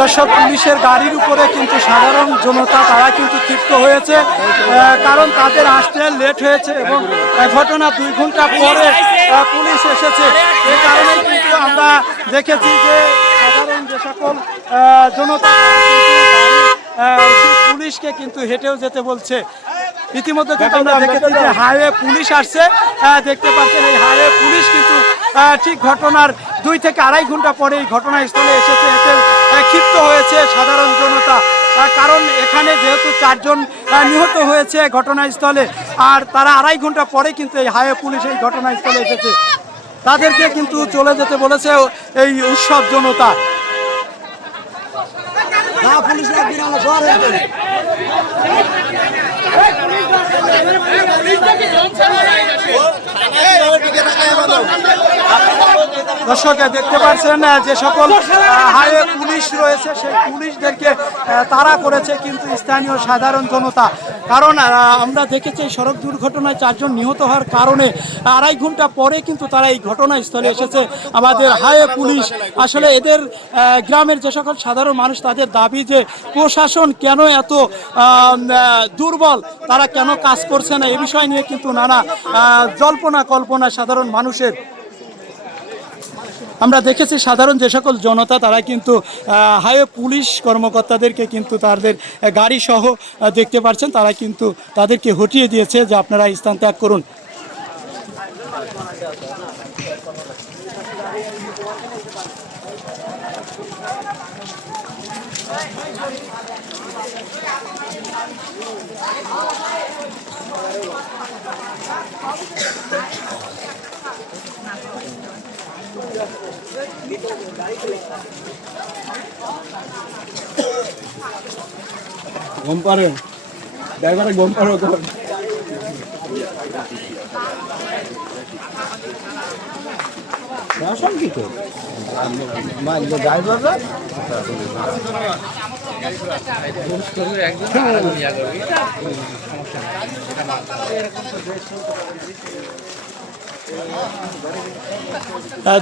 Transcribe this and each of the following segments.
দর্শক, পুলিশের গাড়ির উপরে কিন্তু সাধারণ জনতা তারা কিন্তু ক্ষিপ্ত হয়েছে, কারণ তাদের আসতে লেট হয়েছে এবং ঘটনা 2 ঘন্টা পরে পুলিশ এসেছে। এ কারণে কিন্তু আমরা দেখেছি যে সাধারণ যে সকল জনতা পুলিশকে কিন্তু হেঁটেও যেতে বলছে। ইতিমধ্যে কিন্তু আমরা দেখেছি যে হাইওয়ে পুলিশ আসছে, দেখতে পাচ্ছেন এই হাইওয়ে পুলিশ কিন্তু ঠিক ঘটনার 2 থেকে 2.5 ঘন্টা পরে এই ঘটনাস্থলে এসেছে। এতে ক্ষিপ্ত হয়েছে সাধারণ জনতা, কারণ এখানে যেহেতু 4 জন নিহত হয়েছে ঘটনাস্থলে, আর তারা 2.5 ঘন্টা পরে কিন্তু এই হাইওয়ে পুলিশ এই ঘটনাস্থলে এসেছে। তাদেরকে কিন্তু চলে যেতে বলেছে এই উৎসব জনতা। দর্শক, দেখতে পাচ্ছেন যে সকল হাইওয়ে পুলিশ রয়েছে সেই পুলিশদেরকে তাড়া করেছে কিন্তু স্থানীয় সাধারণ জনতা, কারণ আমরা দেখেছি সড়ক দুর্ঘটনায় 4 জন নিহত হওয়ার কারণে 2.5 ঘন্টা পরে কিন্তু তারা এই ঘটনাস্থলে এসেছে আমাদের হাইওয়ে পুলিশ। আসলে এদের গ্রামের যে সকল সাধারণ মানুষ তাদের দাবি যে প্রশাসন কেন এত দুর্বল, তারা কেন কাজ করছে না, এ বিষয় নিয়ে কিন্তু নানা জল্পনা কল্পনা সাধারণ মানুষের। আমরা দেখেছি সাধারণ যে সকল জনতা তারা কিন্তু হাইওয়ে পুলিশ কর্মকর্তাদেরকে কিন্তু তাদের গাড়ি সহ দেখতে পাচ্ছেন, তারা কিন্তু তাদেরকে হটিয়ে দিয়েছে যে আপনারা স্থান ত্যাগ করুন। গম পারে ড্রাইভারে গম পারো তো কি তো ড্রাইভাররা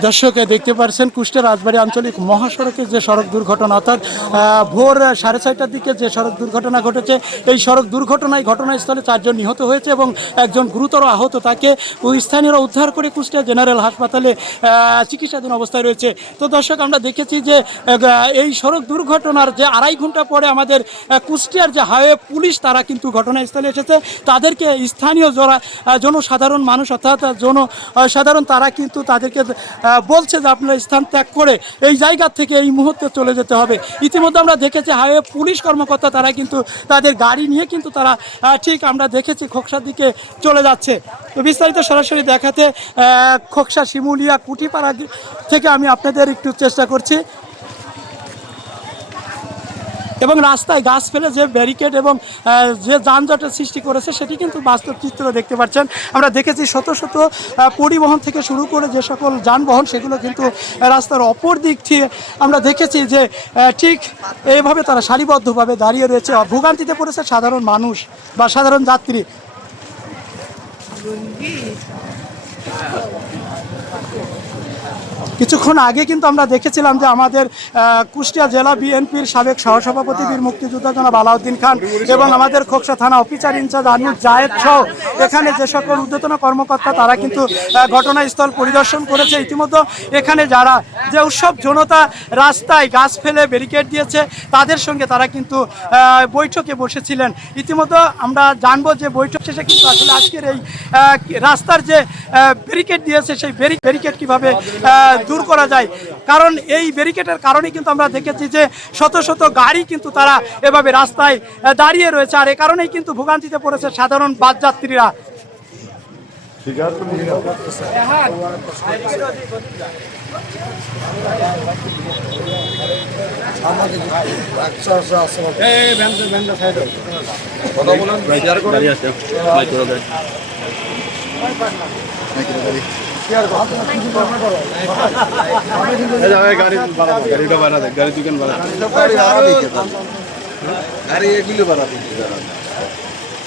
দর্শক, দেখতে পাচ্ছেন কুষ্টিয়া রাজবাড়ী আঞ্চলিক মহাসড়কের যে সড়ক দুর্ঘটনা, অর্থাৎ ভোর 6:30টার দিকে যে সড়ক দুর্ঘটনা ঘটেছে, এই সড়ক দুর্ঘটনায় ঘটনাস্থলে 4 জন নিহত হয়েছে এবং একজন গুরুতর আহত। তাকে ওই স্থানীয়রা উদ্ধার করে কুষ্টিয়া জেনারেল হাসপাতালে চিকিৎসাধীন অবস্থায় রয়েছে। তো দর্শক, আমরা দেখেছি যে এই সড়ক দুর্ঘটনার যে 2.5 ঘন্টা পরে আমাদের কুষ্টিয়ার যে হাইওয়ে পুলিশ তারা কিন্তু ঘটনাস্থলে এসেছে। তাদেরকে স্থানীয় জনসাধারণ মানুষ অর্থাৎ জনসাধারণ তারা কিন্তু তাদেরকে বলছে যে আপনারা স্থান ত্যাগ করে এই জায়গা থেকে এই মুহূর্তে চলে যেতে হবে। ইতিমধ্যে আমরা দেখেছি হাইওয়ে পুলিশ কর্মকর্তা তারা কিন্তু তাদের গাড়ি নিয়ে কিন্তু তারা ঠিক আমরা দেখেছি খোকসার দিকে চলে যাচ্ছে। তো বিস্তারিত সরাসরি দেখাতে খোকসা শিমুলিয়া কুটিপাড়া থেকে আমি আপনাদের একটু চেষ্টা করছি। এবং রাস্তায় গাছ ফেলে যে ব্যারিকেড এবং যে যানজটের সৃষ্টি করেছে সেটি কিন্তু বাস্তব চিত্র দেখতে পাচ্ছেন। আমরা দেখেছি শত শত পরিবহন থেকে শুরু করে যে সকল যানবাহন সেগুলো কিন্তু রাস্তার অপর দিক থেকে আমরা দেখেছি যে ঠিক এইভাবে তারা সারিবদ্ধভাবে দাঁড়িয়ে রয়েছে। ভোগান্তিতে পড়েছে সাধারণ মানুষ বা সাধারণ যাত্রী। কিছুক্ষণ আগে কিন্তু আমরা দেখেছিলাম যে আমাদের কুষ্টিয়া জেলা বিএনপির সাবেক সহসভাপতি বীর মুক্তিযোদ্ধা জনাব আলাউদ্দিন খান এবং আমাদের খোকসা থানা অফিসার ইনচার্জ আনুর জায়েদ সহ এখানে যে সকল ঊর্ধ্বতন কর্মকর্তা তারা কিন্তু ঘটনাস্থল পরিদর্শন করেছে। ইতিমধ্যে এখানে যারা যে উৎসব জনতা রাস্তায় গাছ ফেলে ব্যারিকেড দিয়েছে তাদের সঙ্গে তারা কিন্তু বৈঠকে বসেছিলেন। ইতিমধ্যে আমরা জানবো যে বৈঠক শেষে কিন্তু আসলে আজকের এই রাস্তার যে ব্যারিকেড দিয়েছে সেই ব্যারিকেড কীভাবে দূর করা যায়, কারণ এই ব্যারিকেডের কারণে কিন্তু আমরা দেখেছি যে শত শত গাড়ি কিন্তু তারা এভাবে রাস্তায় দাঁড়িয়ে রয়েছে, আর এ কারণেই কিন্তু ভোগান্তিতে পড়েছে সাধারণ বাস যাত্রীরা।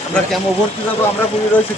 আমরা কেমন ভর্তি যাবো, আমরা রয়েছি